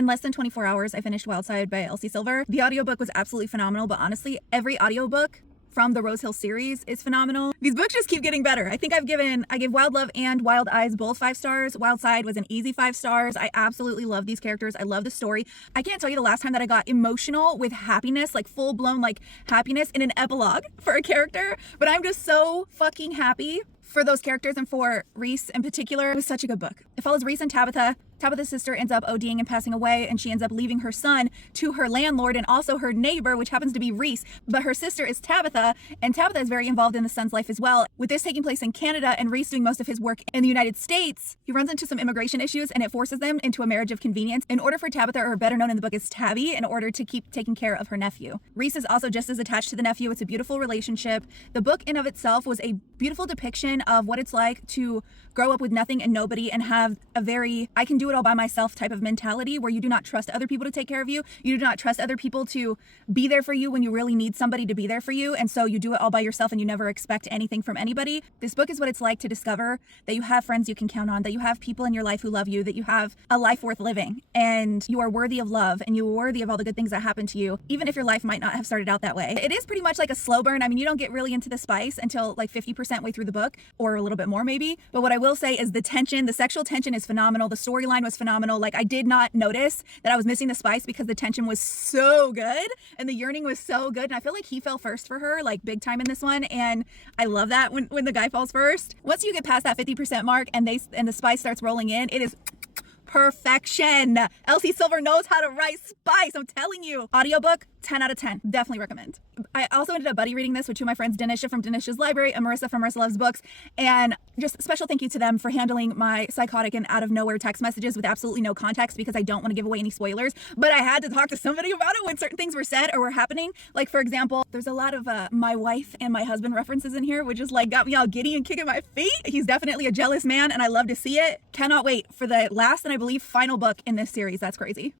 In less than 24 hours, I finished Wildside by Elsie Silver. The audiobook was absolutely phenomenal, but honestly, every audiobook from the Rose Hill series is phenomenal. These books just keep getting better. I think I gave Wild Love and Wild Eyes both 5 stars. Wildside was an easy 5 stars. I absolutely love these characters. I love the story. I can't tell you the last time that I got emotional with happiness, like full blown like happiness in an epilogue for a character, but I'm just so fucking happy for those characters and for Reese in particular. It was such a good book. It follows Reese and Tabitha. Tabitha's sister ends up ODing and passing away, and she ends up leaving her son to her landlord and also her neighbor, which happens to be Reese. But her sister is Tabitha, and Tabitha is very involved in the son's life as well. With this taking place in Canada and Reese doing most of his work in the United States, he runs into some immigration issues, and it forces them into a marriage of convenience in order for Tabitha, or better known in the book as Tabby, in order to keep taking care of her nephew. Reese is also just as attached to the nephew. It's a beautiful relationship. The book in of itself was a beautiful depiction of what it's like to grow up with nothing and nobody and have a very I can do it all by myself type of mentality, where you do not trust other people to take care of you. You do not trust other people to be there for you when you really need somebody to be there for you. And so you do it all by yourself and you never expect anything from anybody. This book is what it's like to discover that you have friends you can count on, that you have people in your life who love you, that you have a life worth living, and you are worthy of love, and you are worthy of all the good things that happen to you, even if your life might not have started out that way. It is pretty much like a slow burn. I mean, you don't get really into the spice until like 50% way through the book, or a little bit more maybe. But what I will say is the tension, the sexual tension is phenomenal. The storyline was phenomenal. Like, I did not notice that I was missing the spice because the tension was so good and the yearning was so good. And I feel like he fell first for her, like big time in this one. And I love that when the guy falls first. Once you get past that 50% mark and the spice starts rolling in, it is perfection. Elsie Silver knows how to write spice. I'm telling you. Audiobook, 10 out of 10. Definitely recommend. I also ended up buddy reading this with 2 of my friends, Denisha from Denisha's Library and Marissa from Marissa Loves Books. And just special thank you to them for handling my psychotic and out of nowhere text messages with absolutely no context, because I don't want to give away any spoilers. But I had to talk to somebody about it when certain things were said or were happening. Like, for example, there's a lot of my wife and my husband references in here, which just like got me all giddy and kicking my feet. He's definitely a jealous man and I love to see it. Cannot wait for the last and I believe final book in this series. That's crazy.